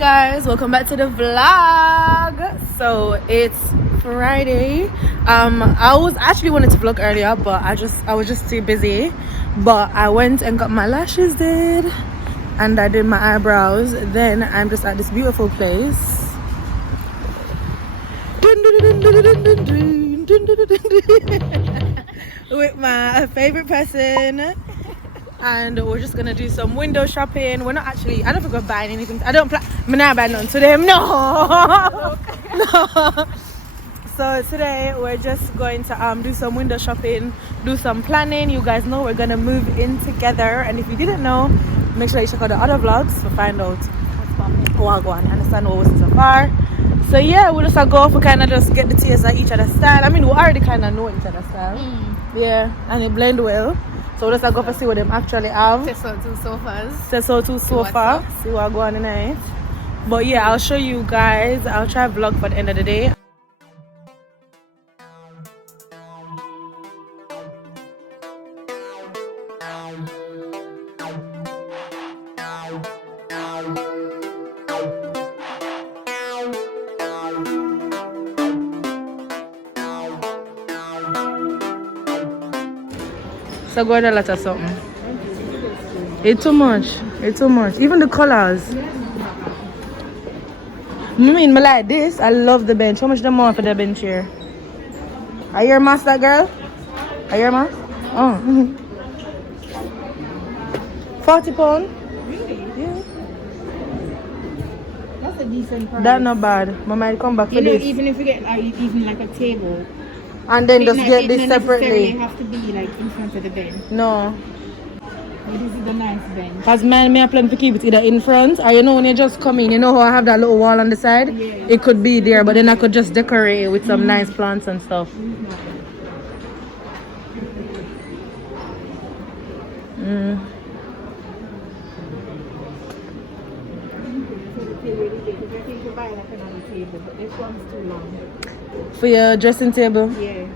guys, welcome back to the vlog. So it's Friday. I was actually wanted to vlog earlier, but I was just too busy. But I went and got my lashes did and I did my eyebrows. Then I'm just at this beautiful place with my favorite person. And we're just gonna do some window shopping. We're not actually, I don't think we're buying anything. I don't plan, I'm not buying nothing to them, no. No. So today we're just going to do some window shopping, do some planning. You guys know we're gonna move in together, and if you didn't know, make sure you check out the other vlogs to find out what's going on, understand what was so far. So yeah, we'll just go off, we kind of just get the taste of each other's style. I mean, we already kind of know each other's style. Yeah, and it blend well. So let's go for see what them actually have. Test out two sofas. Test out two sofa. See what go on tonight. But yeah, I'll show you guys. I'll try vlog for the end of the day. So go ahead a lot of something. It's too much. It's too much. Even the colors. I mean, I like this. I love the bench. How much the more for the bench here? Are you a master girl? Are you a master? Oh. 40 pounds? Really? Yeah. That's a decent price. That's not bad. I might come back for this. Even if you get even like a table. And then just get this separately. It have to be like in front of the bed. No. This is the nice bench. Because man, I plan to keep it either in front or you know when you just come in, you know how I have that little wall on the side? Yeah. It could be there, but then I could just decorate it with some nice plants and stuff. For your dressing table? Yeah.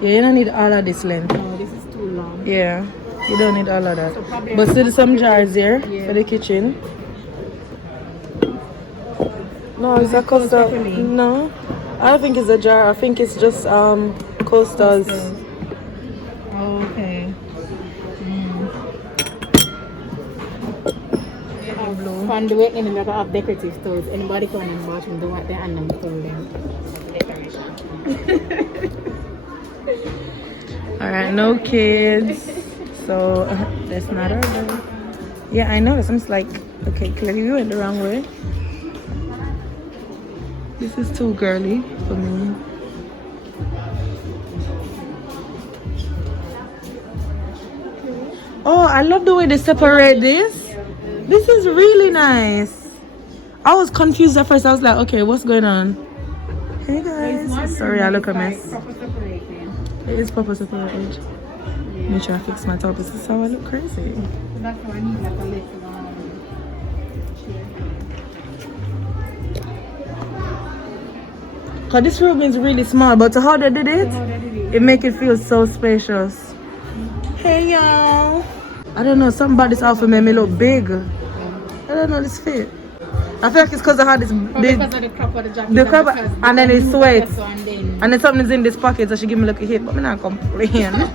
Yeah, you don't need all of this length. No, this is too long. Yeah, you don't need all of that. So but still some jars here for the kitchen. No, it's a coaster. No, I don't think it's a jar. I think it's just coasters. Oh, okay. Conduit in the middle of decorative stores. Anybody come and watch them do what they and them told them. Alright, no kids. So that's not our way. Yeah, I know. I'm just like, okay, clearly we went the wrong way. This is too girly for me. Oh, I love the way they separate this. This is really nice. I was confused at first. I was like, okay, what's going on? Hey guys. Sorry, I look a mess. It is proper separated. Make sure I fix my top. This is how I look crazy. That's why I need like a little chair. Cause this room is really small, but how they did it, it make it feel so spacious. Hey y'all. I don't know, something about this outfit made me look big. I don't know this fit. I feel like it's because I had this big, because of the crop of the jacket. the crop, and then it sweats. And then something's in this pocket, so she give me a little hit, but I'm not complain.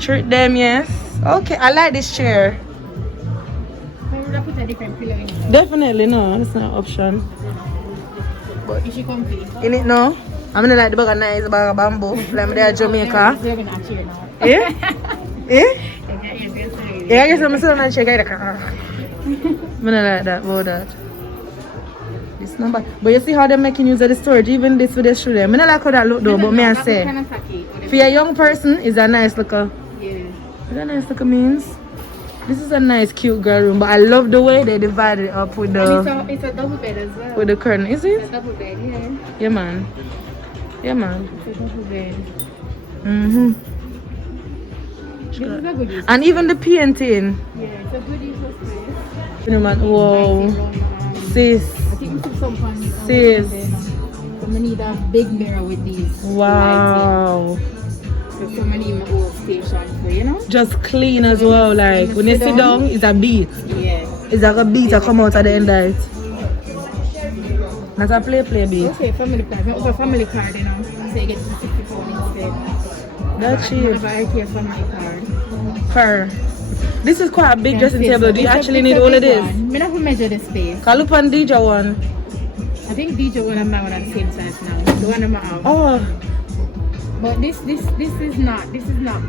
Treat them, yes. Okay, I like this chair. Maybe put a different pillow in it. Definitely, no, that's not an option. But is she comfy? In it, no. I'm gonna like the bag of nice bag of bamboo. Like me there at Jamaica. They're gonna chair now. Eh? Eh? Yeah, I guess I'm still on the check. I'm not like that about that. This number. But you see how they're making use of the storage, even this with the shoe there. I don't like how that look though, but me I say. For a young person, it's a nice looker. Yeah. It's a nice looker means. This is a nice cute girl room, but I love the way they divided it up with the it's a double bed as well. with the curtain. Is it? It's a double bed, yeah. Yeah man. Yeah man. It's a double bed. This is a good use. And even the painting. Yeah, it's a good use of space. Whoa. Sis. I think we put some fun. Sis. So we need a big mirror with these. Wow. So many in my old station for, you know? Just clean as well, like when you sit down, it's a beat. Yeah. It's like a beat that come out at the end of it. That's a play B. Okay, family card. Not for family card, you know. So you get the 60 pound instead. That's cheap. Have an Ikea family card. Her. This is quite a big dressing table. Do you actually need all of this? I'm not going to measure the space. Can look on DJ one. I think DJ one and my one are the same size now. The one I'm out. Oh. But this is not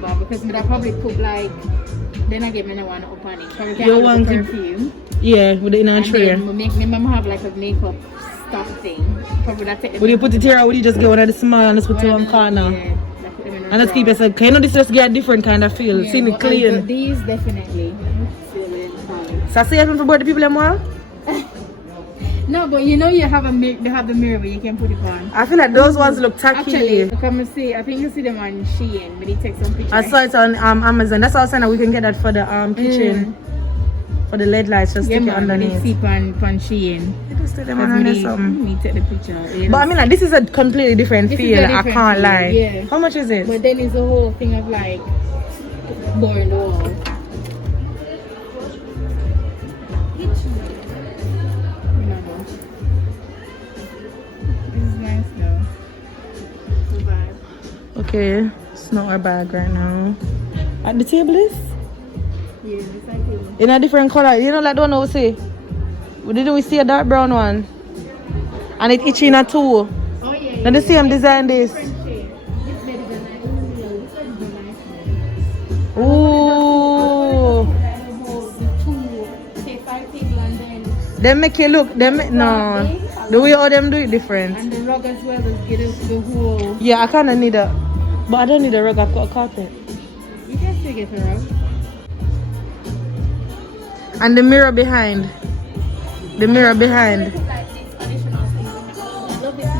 bad because I probably put like, then I get me no one up on it. Probably can have perfume. Yeah, with the inner tray. And then make me mama have like a makeup stuff thing. Probably that take. Would you put it here or would you just get one of the small and just put it on corner? Yeah. And let's keep it like, you know, this just get a different kind of feel. Yeah, see me clean. These definitely. So I see everything for both the people them well? No, but you know you have they have the mirror where you can put it on. I feel like those ones look tacky. Actually, come and see. I think you see them on Shein, but he takes some pictures. I saw it on Amazon. That's also saying we can get that for the kitchen. For the LED lights, just stick it underneath. See on Shein. You just stick them underneath something. Me take the picture. But I mean, like, this is a completely different feel. I can't lie. Yeah. How much is it? But then it's the whole thing of like boring the wall. Okay, it's not our bag right now. At the table is? Yeah, it's like in a different color. You know, like the one we see? Didn't we see a dark brown one? And it itchy in a two. Oh yeah. Now the same design this. Ooh. They make it look, no. The way all them do it different. And the rug as well, get the whole. Yeah, I kind of need a, but I don't need a rug. I've got a carpet. You can still get a rug. And the mirror behind. The mirror behind.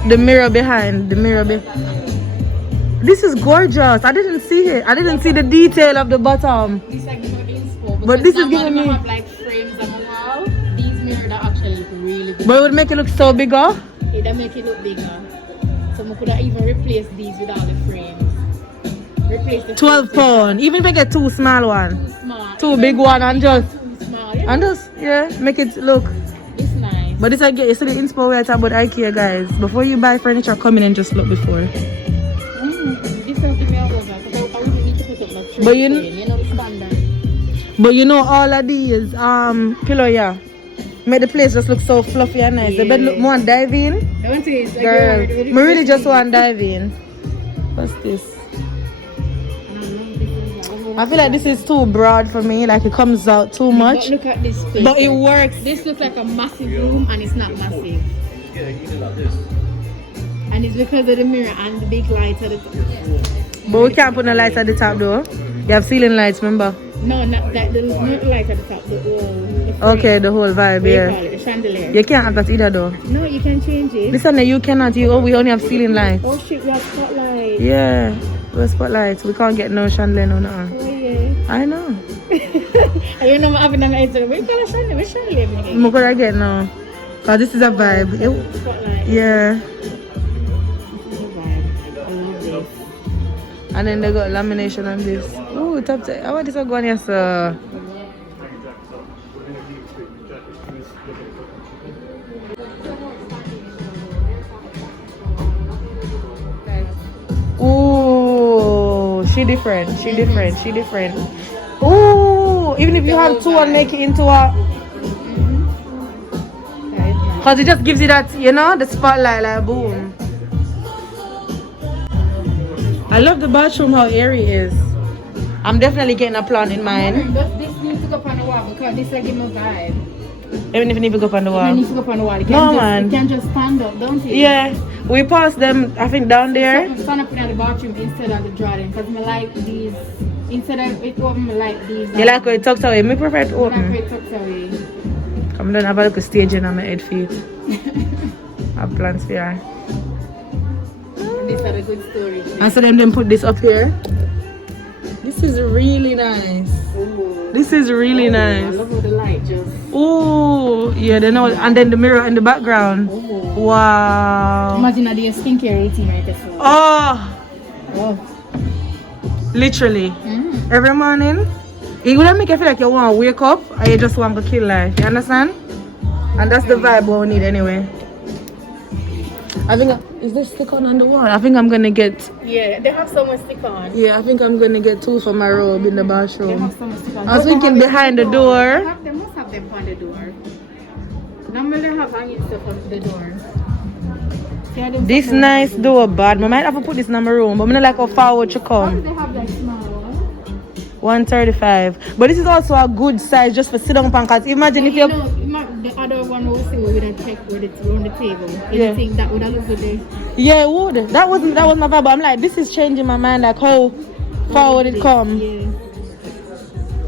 The mirror behind. The mirror behind. This is gorgeous. I didn't see it. I didn't see the detail of the bottom. This like giving me inspo. But this is giving me. Have like frames on the wall. These mirrors are actually look really good. But it would make it look so bigger. It would make it look bigger. So we could have even replaced these without the frames. Replace the 12 pounds. Even if I get two small ones. Too small. Two big one and just. Too small. Yeah. And just, yeah, make it look. It's nice. But this I get, you see the inspo we are talking about Ikea, guys. Before you buy furniture, come in and just look before. This will give me a over because I really need to put up my tray. But you know the standard. But you know all of these pillow, yeah, make the place just look so fluffy and nice. Yeah. The bed look more dive in. I want to say it's like girl, I really just want dive in. What's this? I feel like this is too broad for me, like it comes out too much. But look at this space. But it works. This looks like a massive room and it's not massive. Yeah, you do like this. And it's because of the mirror and the big lights at the top. But we can't put no lights at the top though. You have ceiling lights, remember? No, not that. There's no light at the top. The frame. Okay, the whole vibe, What do you yeah. call it? The chandelier. You can't have that either though. No, you can change it. This one you cannot. We only have ceiling lights. Oh shit, we have spotlight. Yeah, we have spotlights. We can't get no chandelier, no nothing. Oh yeah. I know. And you know I'm having an idea. What you call a chandelier? What chandelier? I'm gonna get now. Cause this is a vibe. Spotlight. Yeah. This is a vibe. I love this. And then they got lamination on this. Oh, top tight. I want this one going here, sir. Ooh, she different. She different. She different. Ooh, even if you have two and make it into a. Cause it just gives you that, you know, the spotlight, like boom. I love the bathroom, how airy it is. I'm definitely getting a plant in mine. This needs to go up on the wall because this like give me a vibe. Even if it need to go up on the wall. It needs to go up on the wall. It No, can man. It can just stand up, don't it? Yeah, we passed them, I think, down there. Stand up in the bathroom instead of the drawing because I like these. Instead of it open, I like these. You like how it tucks away? Me prefer it I like how open. it tucks away. Come down, have a look at staging on my head feet. I have plans for you. These are the good stories. And so then put this up here. This is really nice. Ooh. This is really I nice. love how the light just. Oh, yeah, they know. And then the mirror in the background. Oh. Wow. Imagine a skincare routine right there. Oh, Oh. literally. Every morning. It would make you feel like you want to wake up or you just want to kill life. You understand? And that's the vibe we need anyway. I think, is this stick on the wall? I think I'm gonna get, Yeah, they have so much stick on. yeah, I think I'm gonna get 2 for my robe in the They bathroom. have so much stick on. I was But they thinking have it behind on the door. They must have them on the door. Normally they have hanging stuff on the door. This nice door, bad. I might have to put this in my room, but I'm not like how forward to How do come. they have like small one? 135. But this is also a good size just for sit down pan, cause imagine if You you know, the other one also we would have checked with it on the table. You Yeah. think that would have looked good there? yeah, it would. That was my vibe. But I'm like, this is changing my mind, like how forward it come. Yeah.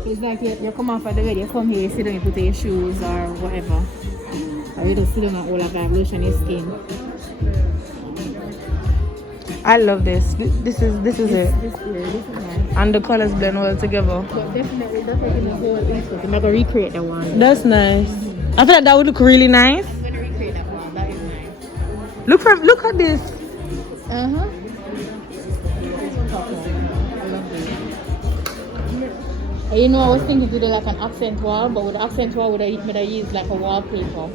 It's like you come off at the bed, you come here, you sit down, you put your shoes or whatever. Or you just sit down and all of that lotion your skin. I love this. This is it. This is nice. And the colors blend well together. But definitely that's like in the whole instance. I'm not gonna recreate that one. That's nice. I feel like that would look really nice. I'm gonna recreate that one. That is nice. Look at this. Uh-huh. You know, I was thinking to do like an accent wall, but with the accent wall, would I use like a wallpaper?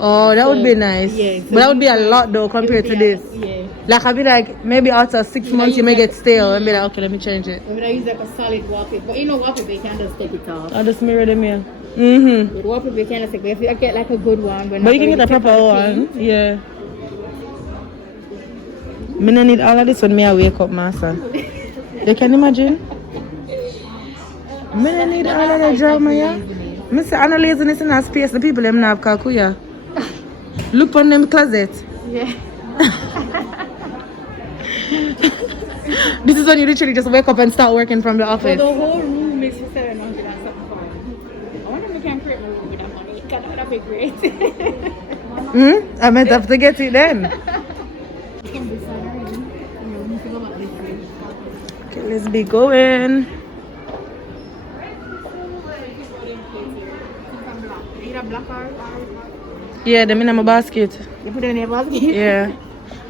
Oh, that would be nice. Yeah, so but that would be a lot though compared to this. Yeah. Like I'd be like, maybe after 6 months you may get stale and be like, okay, let me change it. Would I use like a solid wallpaper? But you know, wallpaper you can just take it off. I'll just mirror them here. Mm-hmm. With wallpaper you can just take it. If you get like a good one, But you can get a proper one. Yeah. Me no need all of this when me I wake up, master. They can imagine? Me no need all of that drama, yeah? Me say, I no laziness in that space. The people them not have kakuya. Look on them closet. Yeah. This is when you literally just wake up and start working from the So office. the whole room is for 700 and something pounds. I wonder if we can create a room with that money. That would be great. I might have to get it then. Okay, let's be going. Yeah, them in my basket. You put it in your basket? Yeah.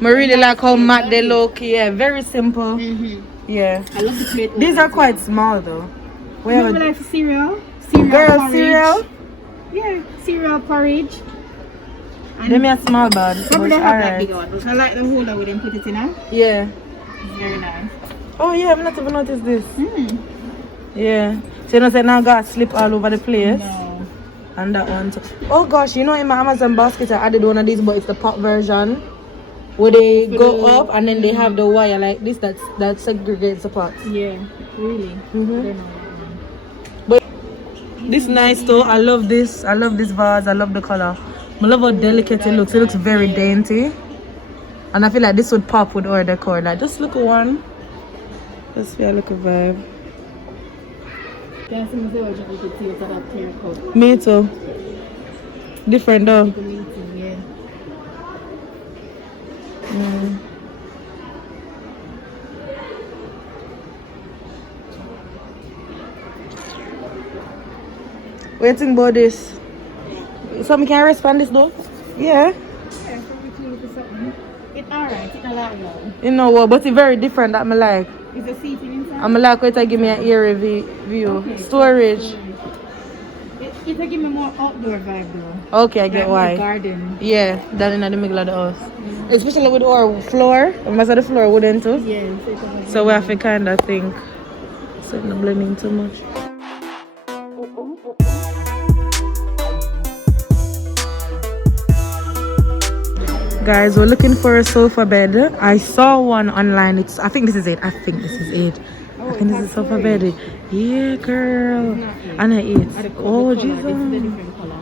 I really like how matte they look. Yeah, very simple. Mm-hmm. Yeah. I love the plate. These are quite small though. We have Remember a like cereal? girl porridge. cereal. Yeah, cereal porridge. And Them a small bag. probably but they have like alright. big one. But I like the holder we didn't put it in her. Yeah. It's very nice. Oh yeah, I've not even noticed this. Mm. Yeah. So you know, say now got slip all over the place. No. And that one too. Oh gosh, you know in my Amazon basket I added one of these, but it's the pop version. Where they go up and then they have the wire like this that segregates the pots. Yeah, really. Mhm. I don't know. But this nice though. I love this. I love this vase. I love the color. I love how delicate it looks. It looks very dainty. And I feel like this would pop with our decor. Like just look at one. Just feel like a vibe. Can I see myself if you could see it that clear coat? Me too. Different though. The meeting, yeah. Mm. What do you think about this? Something can respond this though? Yeah. Yeah, probably clean it or something. It's alright, it's not that long. You know what? But it's very different that I like. Is the seating inside? I'm like it to give me an eerie view. Okay. Storage. It will give me more outdoor vibe though. Okay, I get Like why. more garden. Yeah, that in the middle of the house. Especially with our floor. Most of the floor wooden too. Yeah. So we have to kind of think. So I'm not blending too much. Guys, we're looking for a sofa bed. I saw one online. I think this is it. I think this is it. I think this is a sofa bed. Yeah, girl. And I eat. Oh, Jesus. This is a different color.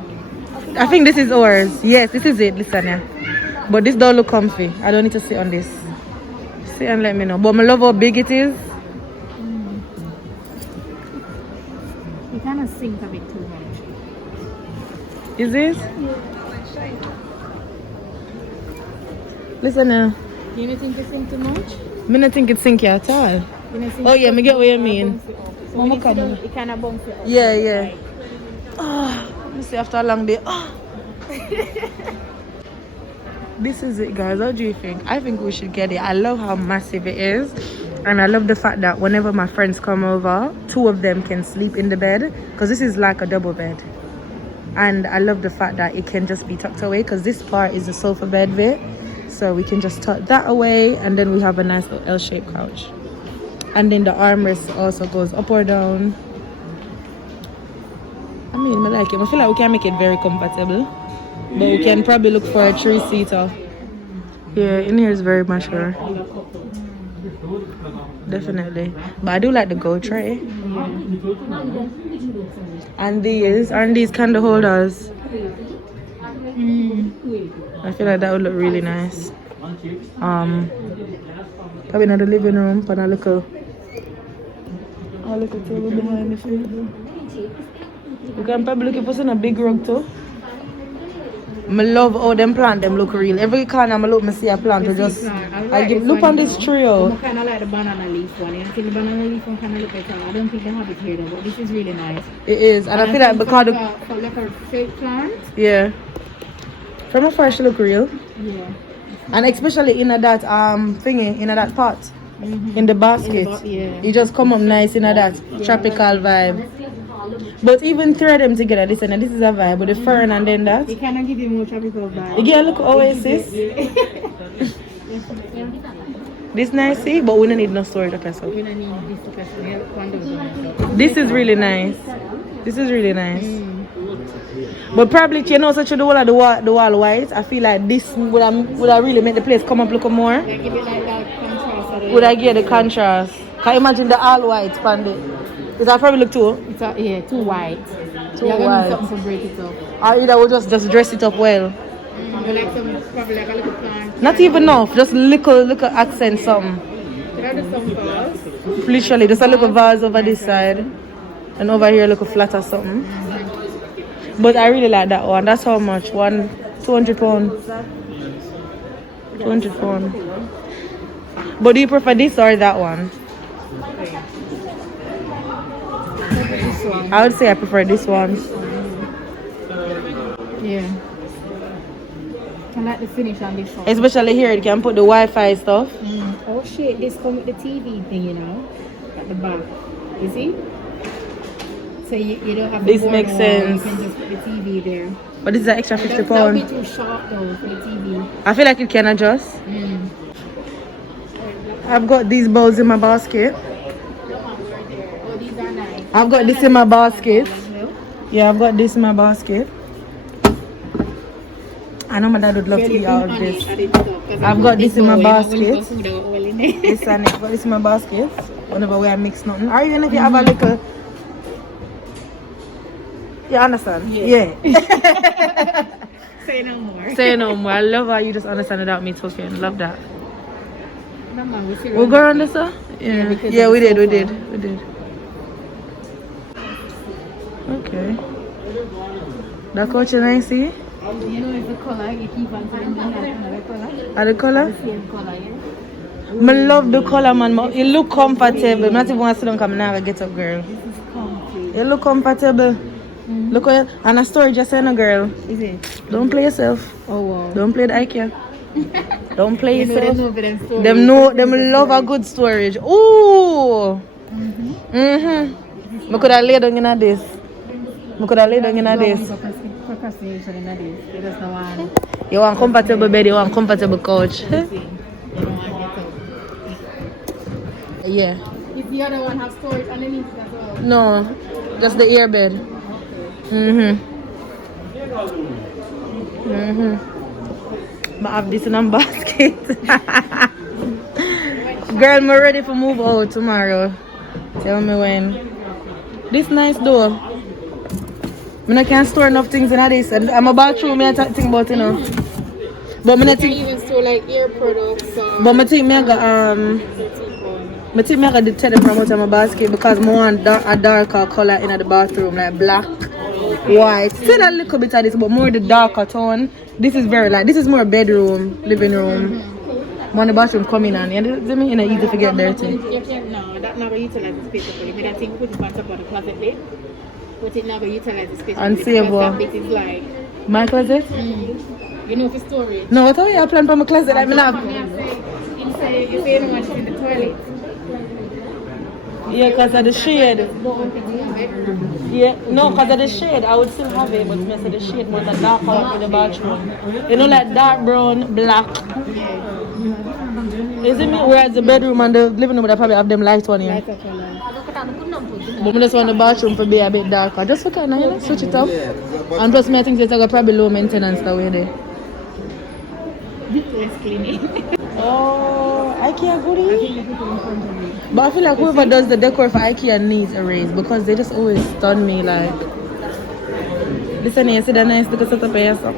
I think this is ours. Yes, this is it. Listen, yeah. But this don't look comfy. I don't need to sit on this. Sit and let me know. But I love how big it is. You kind of sink a bit too much. Is it? Listen now. You don't think you sink too much? I don't think it's sinky at all. Oh yeah, me get what you mean. So when you sit down, it kind of bumps it up. Yeah, yeah. Oh, let me see after a long day. Oh. This is it, guys. What do you think? I think we should get it. I love how massive it is. And I love the fact that whenever my friends come over, 2 of them can sleep in the bed. Because this is like a double bed. And I love the fact that it can just be tucked away. Because this part is the sofa bed bit. So we can just tuck that away, and then we have a nice little L-shaped couch. And then the armrest also goes up or down. I mean, I like it. I feel like we can make it very comfortable. But we can probably look for a 3-seater. Yeah, in here is very mature. Definitely. But I do like the gold tray. And these, aren't these candle holders? I feel like that would look really nice. Probably not the living room, but a little table behind the table. You can probably look for some a big rug too. I love how them plant them look real. Every corner I look, I see a plant. Look on this trio. I kind of like the banana leaf one. I think the banana leaf one kind of look like that. I don't think they have it here though, but this is really nice. It is, and I feel like because for like a fake plant. Yeah. From afar, she look real. Yeah. And especially in that thingy, in that pot, in the basket, it just come up nice in that tropical vibe. But even thread them together, this and this is a vibe with the fern and then that. It cannot give you more tropical vibe. You get a look oasis. This nice, see, but we don't need no storage. Okay, so We don't need this this is really nice. This is really nice. But probably, you know, such a the wall white. I feel like this would have really make the place come up look more. Yeah, give it like that contrast. Would I get the contrast? Can you imagine the all white pandit? Because I probably look too. It's too white. Too You're white. gonna need something to break it up. Or either we'll just dress it up well. But like probably like a little plant. Not even enough, just little accent something. Can I do some flowers? Literally, just a little vase over this side. And over here, look flat or something. But I really like that one. That's how much? 200 pounds. 200 pounds. But do you prefer this or that one? This one. I would say I prefer this one. Yeah. I like the finish on this one. Especially here, you can put the Wi-Fi stuff. Oh shit, this come with the TV thing, you know, at the back. You see? So you don't have This board makes wall, sense. You can just put the TV there. But this is an extra 50 That would pounds. be too sharp though for the TV. I feel like it can adjust. I've got these bowls in my basket. Oh, these are nice. I've got this in my basket. Yeah, I've got this in my basket. I know my dad would love to eat out of this. I've got this in my basket. This and I've got this in my basket. Whenever we mix nothing. Or even if you have a little. You understand? Yeah. Say no more. Say no more. I love how you just understand without me talking. Love that. We'll go around this, sir? Yeah, we did. Okay. That couch is nice, see? You know, it's the color. You keep on telling me another color. Are the color? The same color, yeah. I love the color, man. It look comfortable. I'm not even want to sit down come now get up, girl. This is comfy. It look comfortable. Look at and a storage just saying, girl. Is it? Don't play yourself. Oh wow. Don't play the Ikea. Don't play yourself. Them love a good storage. Ooh. I could have laid down in this. You want comfortable bed, you want comfortable couch. Yeah. If the other one has storage underneath it as well? No, just the air bed. But I have this in a basket. Girl, I'm ready for move out tomorrow. Tell me when. This nice door. I can't store enough things in this. I'm about to I think about it, you know. But I think even store like ear products. But I think I got I think I got the teddy from out of my basket because I want a darker color in the bathroom, like black, white. Still a little bit of this, but more the darker tone. This is very light. This is more bedroom, living room. When the bathroom coming on, you know, easy to get dirty. No, that's not going to utilize the space for you. I think put it back up on the closet lid. But it's not going to utilize the space. And save what? That bit is like. My closet? You know, for storage. No, I thought you had planned for my closet. I mean, Inside, you say you don't want it in the toilet. Yeah, because of the shade. Don't want to be in bedroom. Yeah, no, because of the shade. I would still have it, but mess of the shade was a dark color in the bathroom. You know, like dark brown, black. Isn't it? Whereas the bedroom and the living room would probably have them light one here. Lighter color. But I just want the bathroom to be a bit darker. Just for kind of, you know, switch it up. And plus, I think it's like probably low maintenance the way there. Less cleaning. Oh, IKEA goodie. But I feel like whoever does the decor for IKEA needs a raise because they just always stun me like. Listen here, see the nice little setup here. So.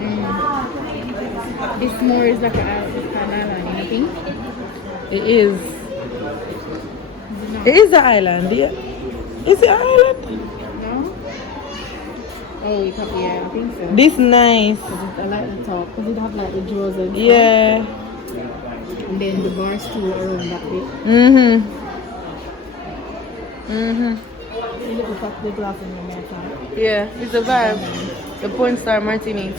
This more is like a island, you think? It is. It is the island, yeah. Is it an island? No? Oh, you copy, yeah, I think so. This nice. I like the top because it have like the drawers and stuff. Yeah. And then the bar stool around that bit. Mm-hmm. You look at the glass in your mouth. Yeah, it's a vibe. The porn star martini.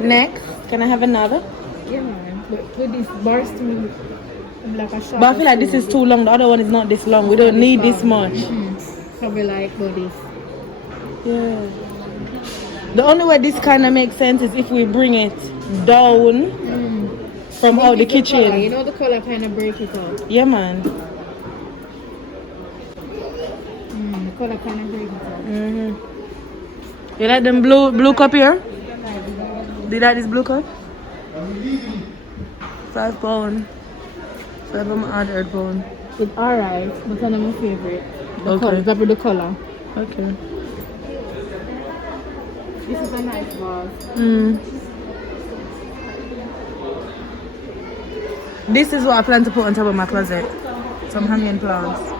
Next, can I have another? Yeah, man. But with this bar stool, like a shot. But I feel like this is too long. The other one is not this long. We don't need this much. Probably like this. Yeah. The only way this kind of makes sense is if we bring it down from out the kitchen. Color. You know the color kind of break it up. Yeah, man. The color kind of break it up. You like them blue cup here? Do you like this blue cup? £5. So I'm add £8. It's alright, but it's not my favorite. Okay. The color. Okay. This is a nice vase. This is what I plan to put on top of my closet. Some hanging plants. Yeah,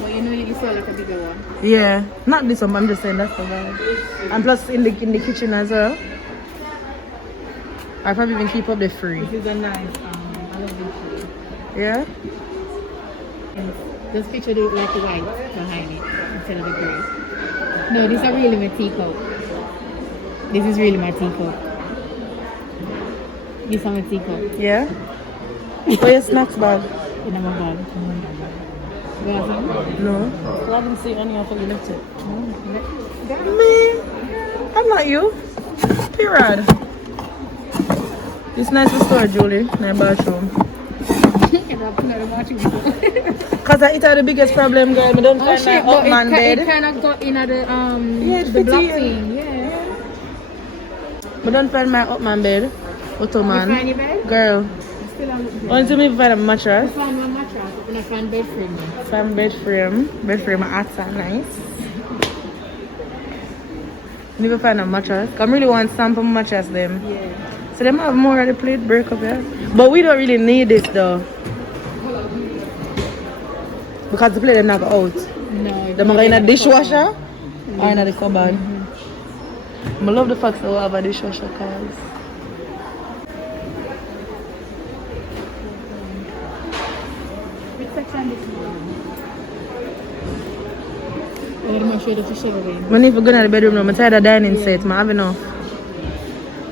but you know you saw like a bigger one. Yeah, not this one, but I'm just saying that's the vibe. And plus in the kitchen as well. I probably even keep up the free. This is a nice I love this shade. Yeah? This picture look like the white behind it instead of the grey. No, these are really my teacup. This is really my teacup. These are my teacup. Yeah? Where your snacks bag? In my bag. Got some? No. Well, I didn't see any of what you looked at. Got Me? I'm not you. Period. It's nice to store, Julie, in my bathroom. Because I eat out the biggest problem, girl. I don't find my up man bed. It kind of got in at the the block tea. thing, yeah. I don't find my up man bed. Ottoman. You find your bed? Girl. Still on the Only to me find a mattress. I find my mattress, and I find bed frame. Find bed frame. Bed frame hats are nice. Never find a mattress. I really want sample mattress them. Yeah. So them have more of the plate break up here. But we don't really need this though. Because the plate them not go out. No. Them are in a dishwasher or in the cupboard. I love the fact that we have a dishwasher cause. Which section this one? When if we go to the bedroom room, I'm tired of dining set, I have enough.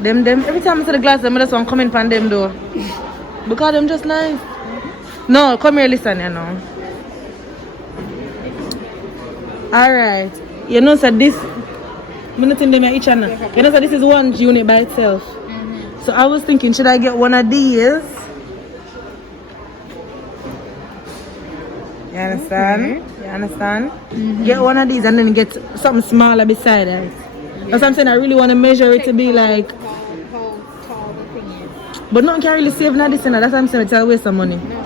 Them, every time I see the glass, I'm just want to come in from them door. Because them just nice. No, come here, listen, you know. Alright. You know, so this, I'm not in them each other. You know, so this is one unit by itself. So I was thinking, should I get one of these? You understand? Okay. You understand? Get one of these and then get something smaller beside it. That's what I'm saying. I really want to measure it to be like. How tall the thing is. But nothing can really save not this and that. That's what I'm saying. It's a waste of money. No,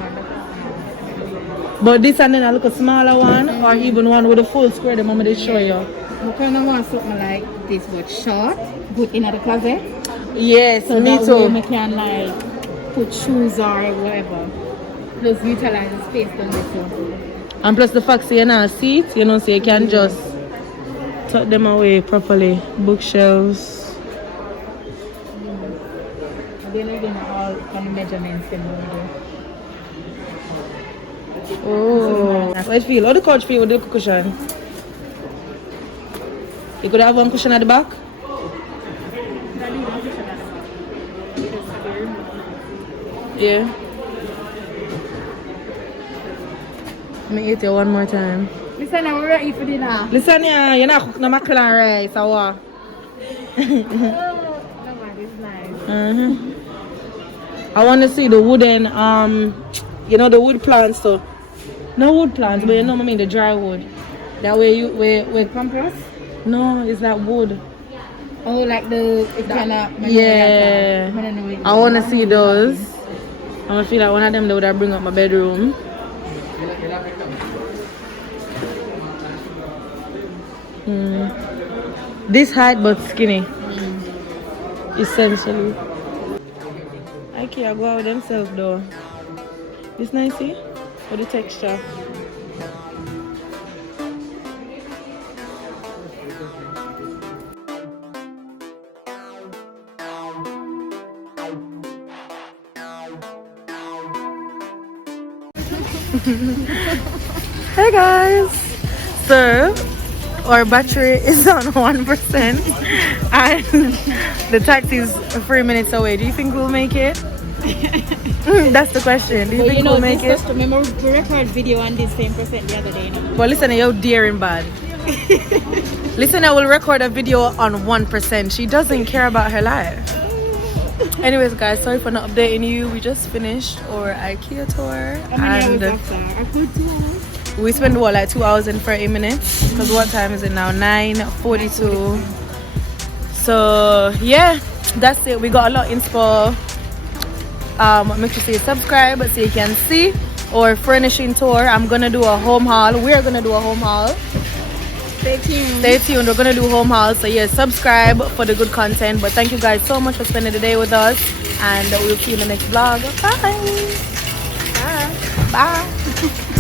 But this and then I look a smaller one or even one with a full square. The moment they show you. I kind of want something like this, but short, put in the closet. Yes, So me that too. way I can like put shoes or whatever. Plus utilize the space down this one. And plus the fact that you're not a seat, you know, so you can just tuck them away properly. Bookshelves. Then again, all kind of measurements in there. Oh, how it feel? How the couch feel with the cushion? You could have one cushion at the back? Yeah. Let me eat it one more time. Listen, I'm ready for dinner. Listen, yeah, you're not cooking the mackerel and rice, or what? Oh, no man, it's nice. I want to see the wooden, you know, the wood plants, so. No wood plants, but you know what I mean, the dry wood. That way you, where Compost? no, it's like wood. Oh, like the Ikea. Yeah. I want to see those. I'm going to feel like one of them that would have bring up my bedroom. This height but skinny. Essentially. Ikea go out with themselves though. This nice, see? For the texture. Hey guys! So, our battery is on 1% and the taxi is 3 minutes away. Do you think we'll make it? That's the question. Do you think we'll make it? Remember, we recorded video on this same percent the other day. But listen, you're daring bad. Listen, I will record a video on 1%. She doesn't care about her life. Anyways, guys, sorry for not updating you. We just finished our Ikea tour. And we spent what, like 2 hours and 30 minutes? Because what time is it now? 9:42. So yeah, that's it. We got a lot in store. Make sure you subscribe so you can see our furnishing tour. I'm gonna do a home haul. We're gonna do a home haul. Stay tuned. Stay tuned. We're gonna do home haul. So yeah, subscribe for the good content. But thank you guys so much for spending the day with us, and we'll see you in the next vlog. Bye. Bye. Bye.